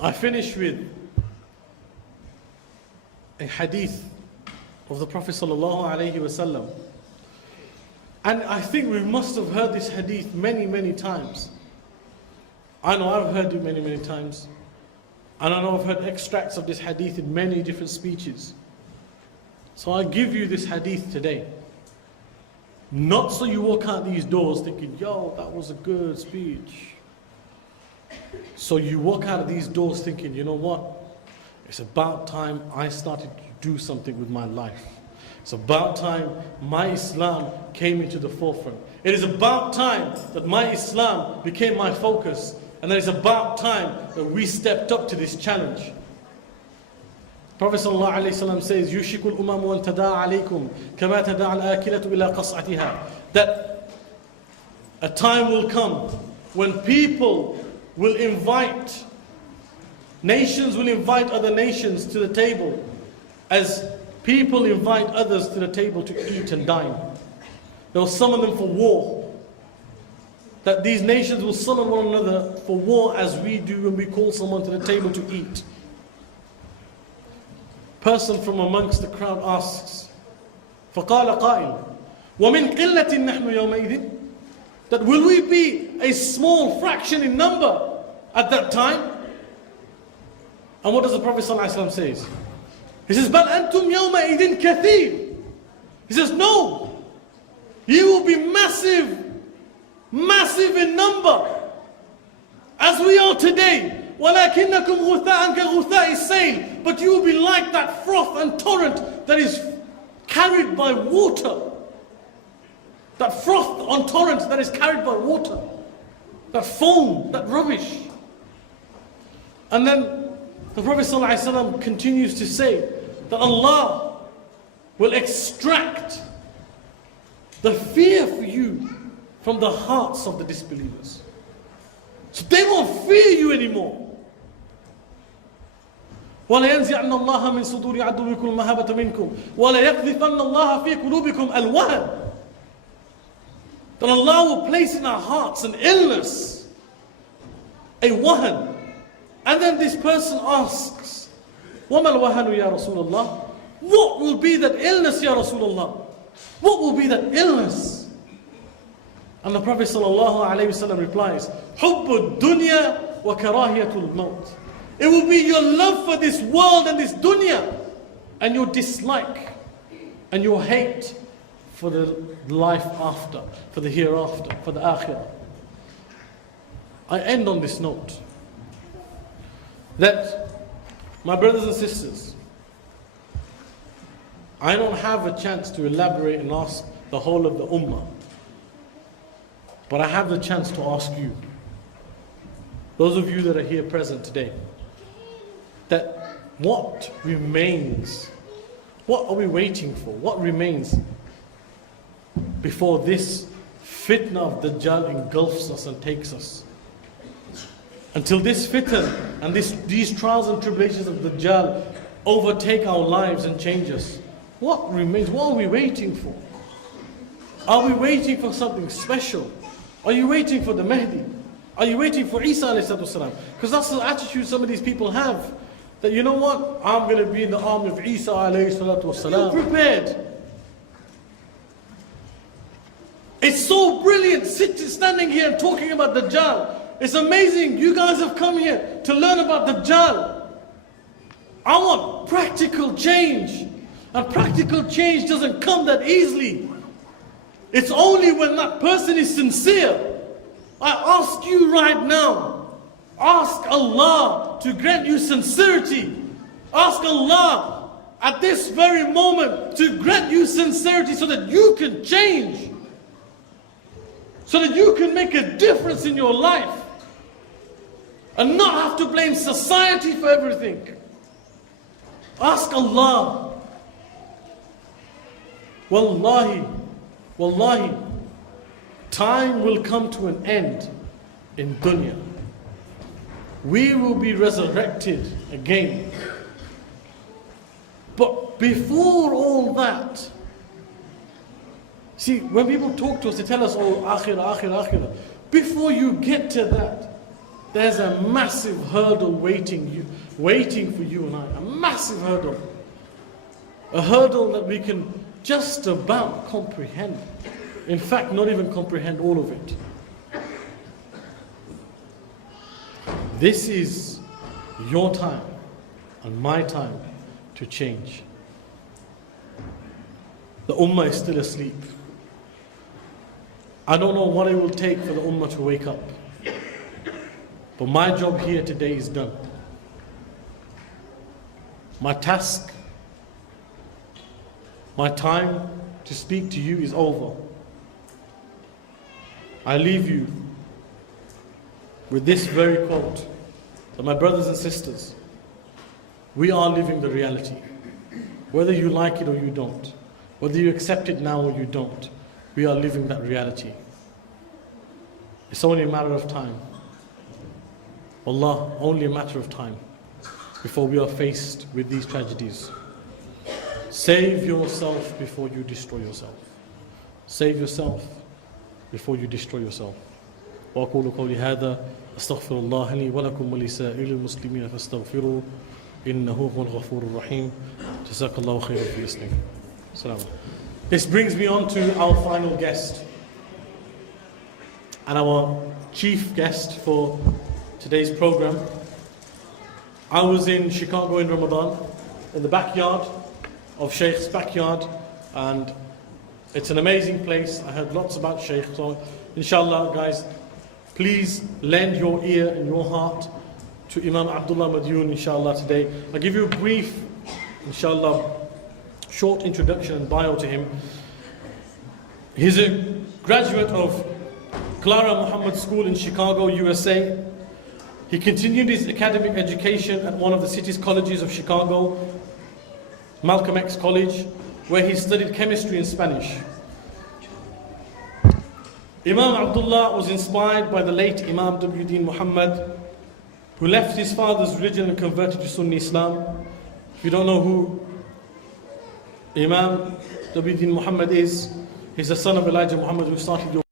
I finish with a hadith of the Prophet sallallahu alaihi wasallam. And I think we must have heard this hadith many, many times. I know I've heard it many, many times. And I know I've heard extracts of this hadith in many different speeches. So I give you this hadith today. Not so you walk out these doors thinking, yo, that was a good speech. So you walk out of these doors thinking, you know what? It's about time I started to do something with my life. It's about time my Islam came into the forefront. It is about time that my Islam became my focus. And it is about time that we stepped up to this challenge. Prophet ﷺ says, يُوشِكُ الْأُمَمُ أَن تَدَاعَ عَلَيْكُمْ كَمَا تَدَاعَ الْآكِلَةُ إِلَىٰ قَصْعَتِهَا. That a time will come when people will invite, nations will invite other nations to the table as people invite others to the table to eat and dine. They will summon them for war. That these nations will summon one another for war as we do when we call someone to the table to eat. Person from amongst the crowd asks, فَقَالَ قَائِلٌ وَمِنْ قِلَّةٍ نَحْنُ يَوْمَئِذٍ. That will we be a small fraction in number at that time? And what does the Prophet ﷺ say? He says, بَلْ أَنْتُمْ يَوْمَئِذٍ كَثِيرٌ. He says, no, you will be massive, massive in number, as we are today. وَلَكِنَّكُمْ غُثَاءً كَغُثَاءِ السَّيْلِ. But you will be like that froth and torrent that is carried by water. That froth on torrent that is carried by water. That foam, that rubbish. And then the Prophet ﷺ continues to say that Allah will extract the fear for you from the hearts of the disbelievers. So they won't fear you anymore. وَلَيَنْزِعَنَّ اللَّهَ مِنْ صُدُورِ عَدُوِّكُمْ الْمَهَبَةَ مِنْكُمْ وَلَيَقْذِفَنَّ اللَّهَ فِي قُلُوبِكُمْ الْوَهَنَ. That Allah will place in our hearts an illness, a wahan. And then this person asks, وَمَا الْوَهَنُ يَا رَسُولَ اللَّهِ. What will be that illness, Ya Rasulullah? What will be that illness? And the Prophet ﷺ replies, حُبُّ الدُّنْيَا وَكَرَاهِيَةُ الْمَوْتِ. It will be your love for this world and this dunya, and your dislike and your hate for the life after, for the hereafter, for the akhirah. I end on this note, that my brothers and sisters, I don't have a chance to elaborate and ask the whole of the ummah, but I have the chance to ask you, those of you that are here present today, that what remains, what are we waiting for? What remains before this fitna of Dajjal engulfs us and takes us? Until this fitna and these trials and tribulations of Dajjal overtake our lives and change us, what remains? What are we waiting for? Are we waiting for something special? Are you waiting for the Mahdi? Are you waiting for Isa alayhi salam? Because that's the attitude some of these people have. That, you know what, I'm going to be in the army of Isa alayhi salam. You're prepared. It's so brilliant standing here and talking about Dajjal. It's amazing. You guys have come here to learn about Dajjal. I want practical change. And practical change doesn't come that easily. It's only when that person is sincere. I ask you right now, ask Allah to grant you sincerity. Ask Allah at this very moment to grant you sincerity so that you can change. So that you can make a difference in your life. And not have to blame society for everything. Ask Allah. Wallahi, wallahi, time will come to an end in dunya. We will be resurrected again. But before all that, see, when people talk to us, they tell us, oh, akhirah, akhirah, akhirah. Before you get to that, there's a massive hurdle waiting for you and I. A massive hurdle. A hurdle that we can just about comprehend. In fact, not even comprehend all of it. This is your time and my time to change. The ummah is still asleep. I don't know what it will take for the ummah to wake up. But my job here today is done. My task, my time to speak to you is over. I leave you with this very quote, that my brothers and sisters, we are living the reality. Whether you like it or you don't, whether you accept it now or you don't, we are living that reality. It's only a matter of time. Allah, only a matter of time before we are faced with these tragedies. Save yourself before you destroy yourself. Save yourself before you destroy yourself. وأقول قولي هذا أستغفر الله لي ولكم ولسائر المسلمين فاستغفروه إنه هو الغفور الرحيم. جزاك الله خيرا for listening. Salam. This brings me on to our final guest and our chief guest for today's program. I was in Chicago in Ramadan, in the backyard of Shaykh's backyard, and it's an amazing place. I heard lots about Shaykh, so inshallah guys, please lend your ear and your heart to Imam Abdullah Madyoon inshallah today. I'll give you a brief, inshallah, short introduction and bio to him. He's a graduate of Clara Muhammad School in Chicago, USA. He continued his academic education at one of the city's colleges of Chicago, Malcolm X College, where he studied chemistry and Spanish. Imam Abdullah was inspired by the late Imam W.D. Muhammad, who left his father's religion and converted to Sunni Islam. If you don't know who Imam W.D. Muhammad is, he's the son of Elijah Muhammad, who started your